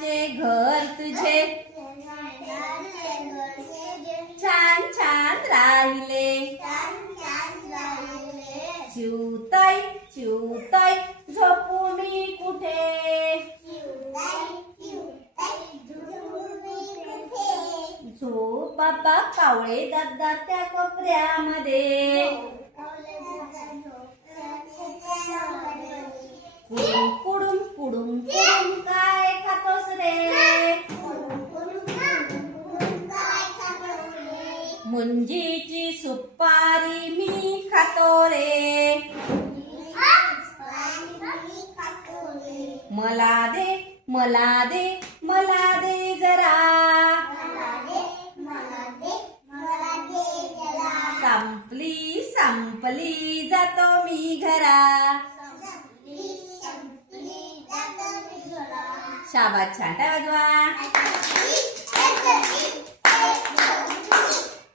मेणाचे घर तुझे. छान छान राहिले. चिवताई चिवताई झोपू मी कुठे? झोप बाबा कावळे दादा त्या कोपऱ्यामध्ये. मुंजीची सुपारी मी खातो रे. मला दे मला दे मला दे जरा. संपली संपली जातो मी घरा. शाबाद छान वाजवा.